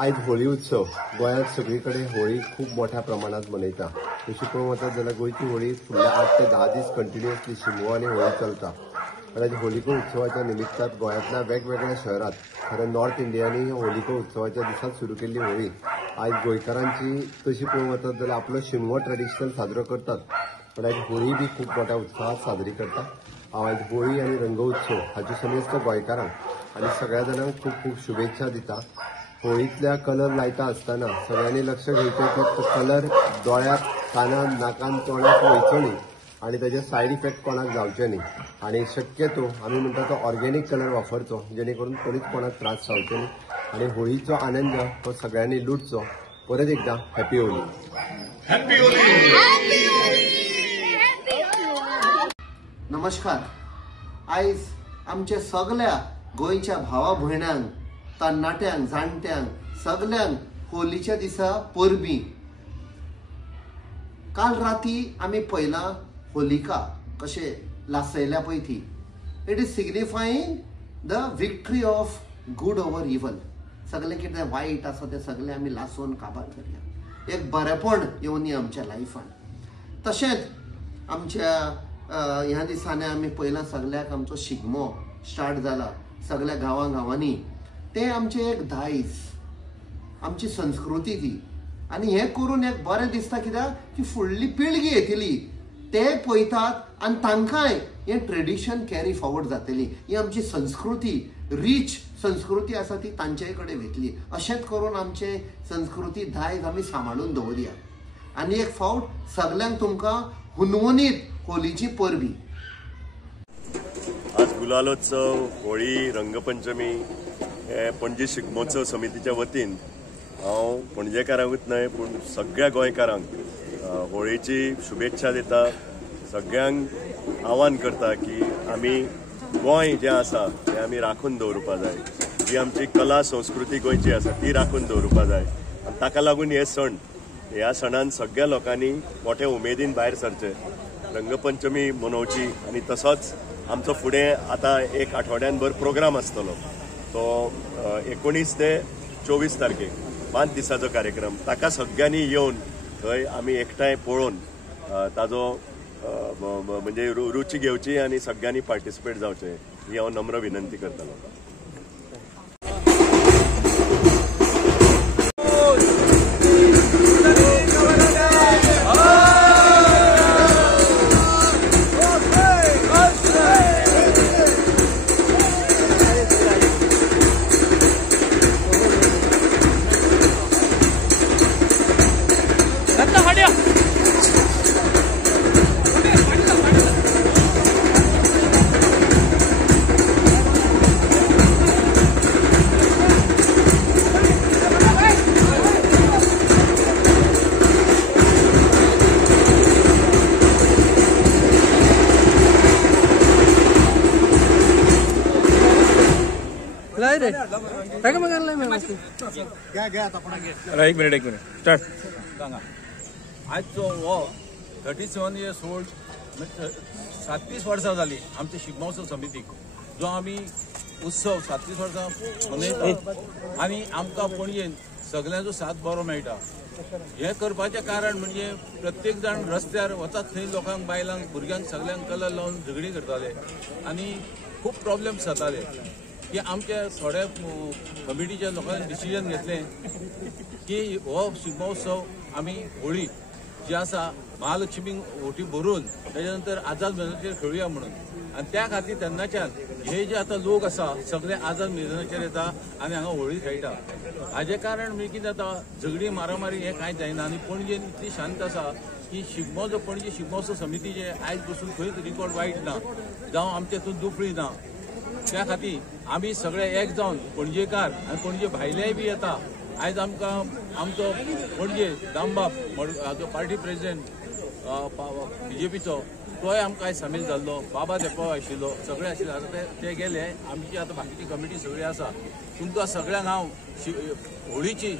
आज होळी उत्सव गोंयांत सगळीकडे होळी खूप मोठ्या प्रमाणात मनयता। तशी पळोवंक वचत जाल्यार गोंयची होळी फुडल्या 8 ते 10 दीस कंटिन्युअसली शिगमो आनी होळी चलता। आज होलिका उत्सवाच्या निमित्तान गोंयांतल्या वेगवेगळ्या शहरात खरें नॉर्थ इंडियानी होलिका उत्सवाच्या दिसाक सुरू केल्ली होळी आज गोंयकारांची तशी पळोवंक वचत जाल्यार आपलो शिगमो ट्रेडिशनल साजरो करतात, पण आज होळी बी खूप मोठ्या उत्साहात साजरी करता। हांव आज होळी आनी रंग उत्सव हाची समेस्त गोंयकारांक आनी सगळ्या जाणांक खूप खूप शुभेच्छा दिता। होळीतल्या कलर लायता आसतना सगळ्यांनी लक्ष घेवचें की तो कलर दोळ्यात, कानात, नाकान, तोंडात वयचो न्ही आनी ताजे सायड इफेक्ट कोणाक जावचे न्ही आनी शक्यतो आमी म्हणटा तो ऑर्गेनीक कलर वापरचो जेणे करून कोणीच कोणाक त्रास जावचे न्ही आनी होळीचो आनंद तो सगळ्यांनी लुटचो। परत एकदा हॅपी होळी। नमस्कार। आयज आमच्या सगळ्या गोंयच्या भावा भयणांक, तरणाट्यांक, जाणट्यांक सगळ्यांक होलीच्या दिसा परबी। काल राती आमी पळयला होलिका कशे लासयल्या पळय ती। It is signifying the victory of good over evil. सगळें कितें वायट आसा तें सगळें आमी लासोवन काबार करया। एक बरेपण येवन दी आमच्या लायफान। तशेंच आमच्या ह्या दिसांनी आमी पळयलां सगळ्याक आमचो शिगमो स्टार्ट जाला सगळ्या गांवांनी। ते आमचे एक दायज, आमची संस्कृती ती आनी हे करून एक बरें दिसता कित्याक की फुडली पिळगी येतली ते पळयतात आनी तांकांय हे ट्रेडिशन कॅरी फॉरवर्ड जातली। ही आमची संस्कृती, रीच संस्कृती आसा ती तांचे कडेन वयतली। अशेंच करून आमचे संस्कृती दायज आमी सांबाळून दवरया। आनी एक फावट सगळ्यांक तुमकां हुनवनीत होलीची परबी। आज गुलालोत्सव, होळी, रंगपंचमी हे पणजी शिगमोत्सव समितीच्या वतीन हांव पणजेकारांकूच न्हय पूण सगळ्या गोंयकारांक होळीची शुभेच्छा दिता। सगळ्यांक आव्हान करता की आमी गोंय जें आसा तें आमी राखून दवरपा जाय। जी आमची कला संस्कृती गोंयची आसा ती राखून दवरपा जाय आनी ताका लागून हे सण, ह्या सणान सगळ्या लोकांनी मोठ्या उमेदीन भायर सरचे, रंगपंचमी मनोवची आनी तसोच आमचो फुडें आतां एक आठवड्यांभर प्रोग्राम आसतलो तो 19 ते 24 तारखेक 5 दिसाचो कार्यक्रम। ताका सगळ्यांनी येवन थंय आमी एकठांय पळोवन ताजो म्हणजे रुची घेवची आनी सगळ्यांनी पार्टिसिपेट जावचें ही हांव नम्र विनंती करतालो। एक मिनिट स्टार्ट। आजचो हो 37 years old 37 वर्सां जाली आमच्या शिगमोत्सव समितीक, जो आमी उत्सव 37 वर्सां मनयता आनी आमकां पणजेन सगळ्यांचो साथ बरो मेळटा। हे करपाचें कारण म्हणजे प्रत्येक जाण रस्त्यार वतात थंय लोकांक, बायलांक, भुरग्यांक सगळ्यांक कलर लावन झगडी करताले आनी खूब प्रॉब्लेम्स जाताले की आमच्या थोड्या कमिटीच्या लोकांनी डिसिजन घेतलें की हो शिगमोत्सव आमी होळी जी आसा महालक्ष्मीक होटी भरून तेच्या नंतर आझाद मैदानाचेर खेळुया म्हणून। आनी त्या खातीर तेन्नाच्यान हे जे आतां लोक आसा सगळे आझाद मैदानाचेर येता आनी हांगा होळी खेळटा। हाजें कारण म्हणजे कितें जाता, झगडी मारामारी हें कांयच जायना आनी पणजेन इतली शांत आसा की शिगमो जो पणजे शिगमोत्सव समितीचे आयज पसून खंयच रिकॉर्ड वायट ना, जावं आमचे हितून दुफळी ना। त्या खातीर आमी सगळे एक जावन पणजेकार आनी पणजे भायलेय बी येता आयज आमकां आमचो पणजे दामबाब हाजो पार्टी प्रेसिडेंट BJPचो तोय आमकां आयज सामील जाल्लो, बाबा देपो आशिल्लो, सगळे आशिल्ले. आतां ते गेले. आमची आतां बाकीची कमिटी सगळी आसा. तुमकां सगळ्यांक हांव होळीची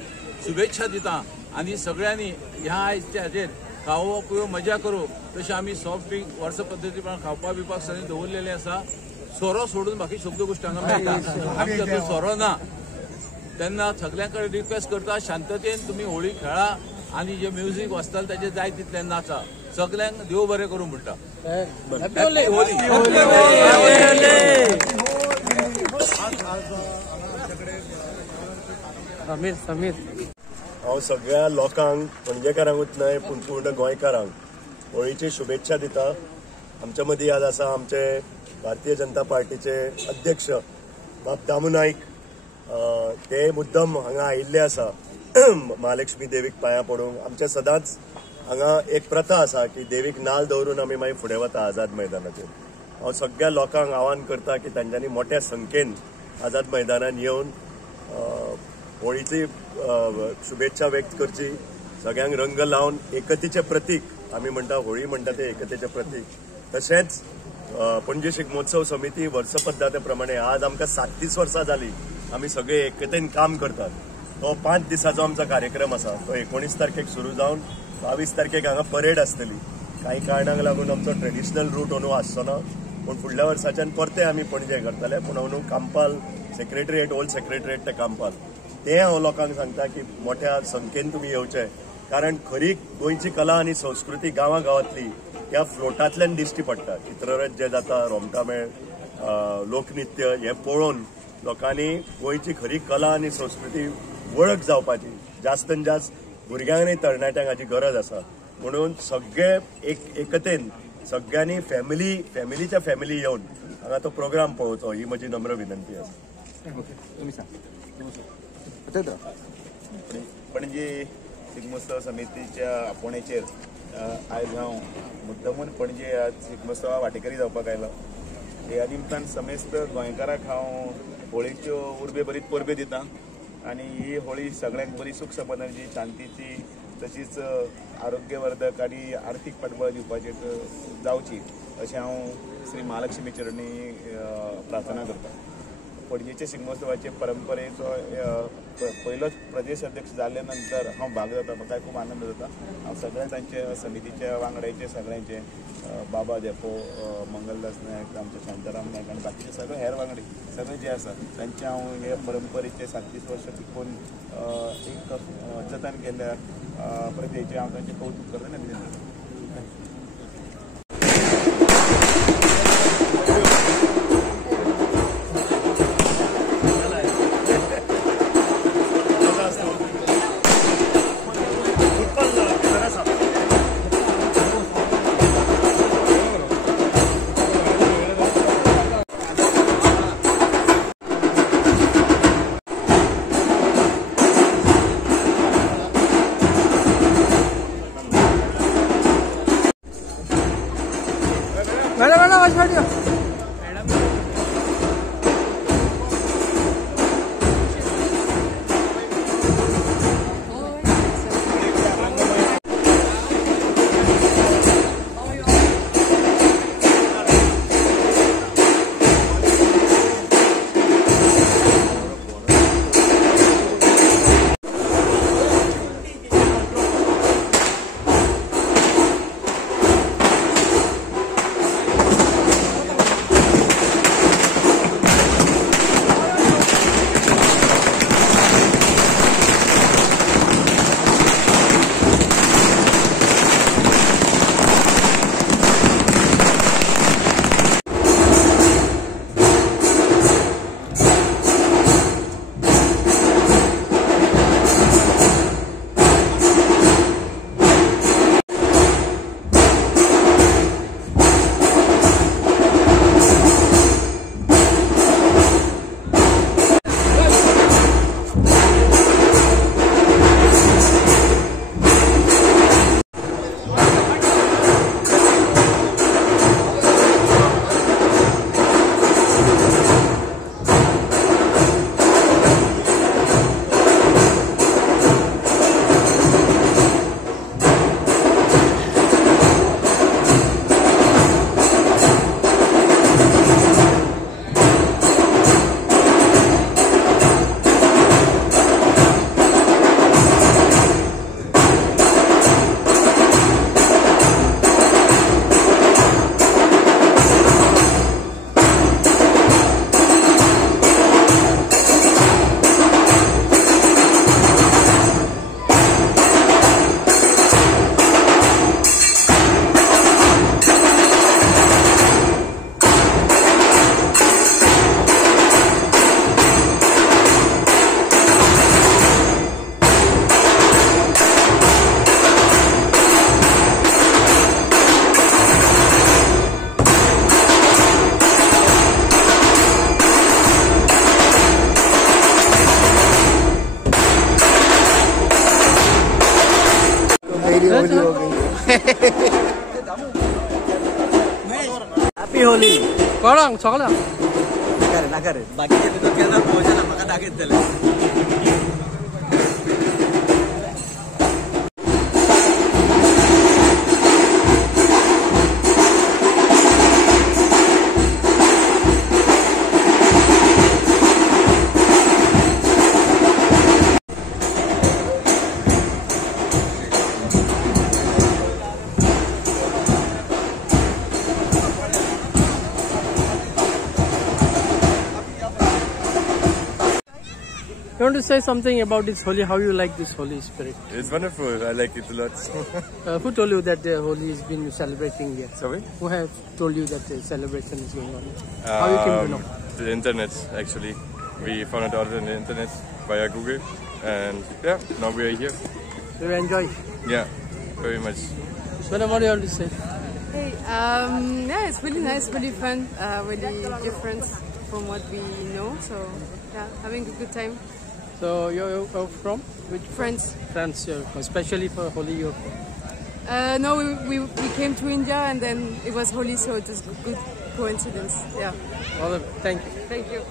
शुभेच्छा दिता आनी सगळ्यांनी ह्या आयजच्या हाजेर खावो पिवो मजा करूं. तशें आमी सॉफ्ट ड्रिंक वर्सा पद्दती प्रमाण खावपा बिवपाक सगळें दवरलेलें आसा. सोरो सोडून बाकी सगळ्यो गोश्टी हांगा मेळटा. आमच्या थंय सोरो ना. तेन्ना सगळ्यां कडेन रिक्वेस्ट करता, शांततेन तुमी होळी खेळा आनी जे म्युजीक वाजतालें ताचेर जाय तितलें नाचा. सगळ्यांक देव बरें करूं म्हणटा. हांव सगळ्या लोकांक, पणजेकारांकूच न्हय पूण पूर्ण गोंयकारांक होळीची शुभेच्छा दिता. आमच्या मदीं आज आसा आमचे भारतीय जनता पार्टीचे अध्यक्ष बाब दामू नाईक. ते मुद्दम हांगा आयिल्ले आसा महालक्ष्मी देवीक पांयां पडूंक. आमचे सदांच हांगा एक प्रथा आसा की देवीक नाल दवरून आमी मागीर फुडें वता आझाद मैदानाचेर. हांव सगळ्या लोकांक आवाहन करता की तांच्यांनी मोठ्या संख्येन आझाद मैदानात येवन होळीची शुभेच्छा व्यक्त करची. सगळ्यांक रंग लावन एकतेचें प्रतीक, आमी म्हणटा होळी म्हणटा ते एकतेचें प्रतीक. तशेंच पणजे शिगमोत्सव समिती वर्स पद्दते प्रमाणे आज आमकां 37 वर्सां जाली आमी सगळे एकतेन काम करतात. तो 5 दिसाचो आमचो कार्यक्रम आसा. तो 19 तारखेक सुरू जावन 22 तारखेक हांगा परेड आसतली. काही कारणांक लागून आमचो ट्रेडिशनल रूट अंदू आसचो ना, पूण फुडल्या वर्साच्यान परते आमी पणजे करतले. पूण अंदू कांपाल सेक्रेटरिएट, ओल्ड सेक्रेटरिएट ते कांपाल. ते हांव लोकांक सांगता की मोठ्या संख्येन तुमी येवचे, कारण खरी गोंयची कला आनी संस्कृती गांवांतली ह्या फ्लोटांतल्यान दिश्टी पडटा. चित्ररथ जे जाता, रोमटामेळ, लोकनृत्य हे पळोवन लोकांनी गोंयची खरी कला आनी संस्कृती वळख जावपाची. जास्तीत जास्त भुरग्यांक आनी तरणाट्यांक हाची गरज आसा. म्हणून सगळे एकतेन सगळ्यांनी फॅमिलीच्या फॅमिली येवन हांगा तो प्रोग्राम पळोवचो, ही म्हजी नम्र विनंती आसा. पणजे शिगमोत्सव समितीच्या आपोवणेचेर आयज हांव मुद्दमून पणजे आज शिगमोत्सवा वांटेकरी जावपाक आयलो. ह्या निमतान समेस्त गोंयकारांक हांव होळीच्यो उर्बे बरीच परबे दितां आनी ही होळी सगळ्यांक बरी सुख समाधानाची, शांतीची, तशीच आरोग्यवर्धक आनी आर्थीक फाटबळ दिवपाची जावची अशें हांव श्री महालक्ष्मी चरणी प्रार्थना करतां. पणजेच्या शिगमोत्सवाचे परंपरेचो पयलोच प्रदेश अध्यक्ष जाल्ल्या नंतर हांव भाग जाता. म्हाका खूब आनंद जाता. हांव सगळ्या तांचे समितीच्या वांगड्याचे सगळ्यांचे बाबा देपो, मंगलदास नायक, आमचे शांताराम नायक आनी बाकीचे सगळे हेर वांगडी सगळे जे आसा तांचे हांव हे परंपरेचे 37 वर्सां टिकोवन एक जतन केल्या प्रथेचे हांव तांचें कौतुक करता आनी अभिनंदन करता. होली कळंग सगळं नाका रे बाकीचे भितर केन्ना पळोवचे ना म्हाका दाखयतले You want to say something about this Holi? How you like this Holi spirit? It's wonderful. I like it a lot. Who told you that Holi has been celebrating here? Sorry? Who have told you that the celebration is going on? How you came to know? The internet, actually. We found it out on the internet via Google. And yeah, now we are here. So you enjoy? Yeah, very much. What do you want to say? Hey, yeah, it's really nice, really fun, really different from what we know. So, yeah, having a good time. So you're from which? France. France, especially for Holi. You're from. No, we came to India and then it was Holi, so it was a good coincidence. Yeah. All of it. Thank you. Thank you.